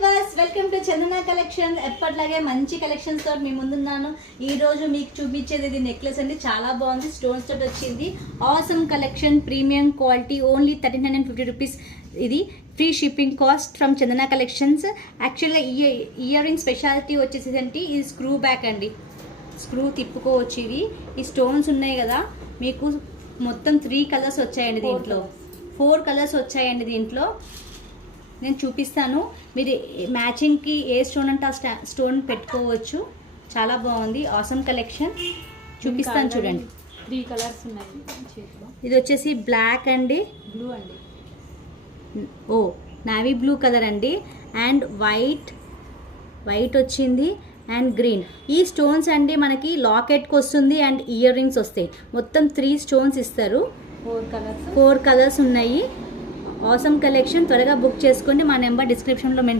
Viewers, welcome to Chandana collection. ఎప్పటిలాగే మంచి collections తోటి మీ ముందున్నాను. ఈ రోజు మీకు చూపించేది ఇది నెక్లెస్ అండి. చాలా బాగుంది, స్టోన్స్ తోటి వచ్చింది. Awesome collection, premium quality, only 1350 rupees. ఇది free shipping cost from Chandana collections. యాక్చువల్గా ఇయర్ రింగ్ స్పెషాలిటీ వచ్చేసి అంటే ఇది స్క్రూ బ్యాక్ అండి. స్క్రూ తిప్పుకోవచ్చు. ఇది ఈ స్టోన్స్ ఉన్నాయి కదా, మీకు మొత్తం 3 కలర్స్ వచ్చాయండి దీంట్లో. 4 కలర్స్ వచ్చాయండి దీంట్లో. నేను చూపిస్తాను, మీరు మ్యాచింగ్కి ఏ స్టోన్ అంటే ఆ స్టోన్ పెట్టుకోవచ్చు. చాలా బాగుంది. ఆసమ్ కలెక్షన్ చూపిస్తాను చూడండి. 3 కలర్స్ ఉన్నాయి చేతిలో. ఇది వచ్చేసి బ్లాక్ అండి, బ్లూ అండి, నావీ బ్లూ కలర్ అండి, అండ్ వైట్ వచ్చింది, అండ్ గ్రీన్. ఈ స్టోన్స్ అండి మనకి లాకెట్కి వస్తుంది అండ్ ఇయర్ రింగ్స్ వస్తాయి. మొత్తం 3 స్టోన్స్ ఇస్తారు. 4 కలర్స్ ఉన్నాయి. ఆసమ్ కలెక్షన్ త్వరగా బుక్ చేసుకోండి. మా నెంబర్ డిస్క్రిప్షన్లో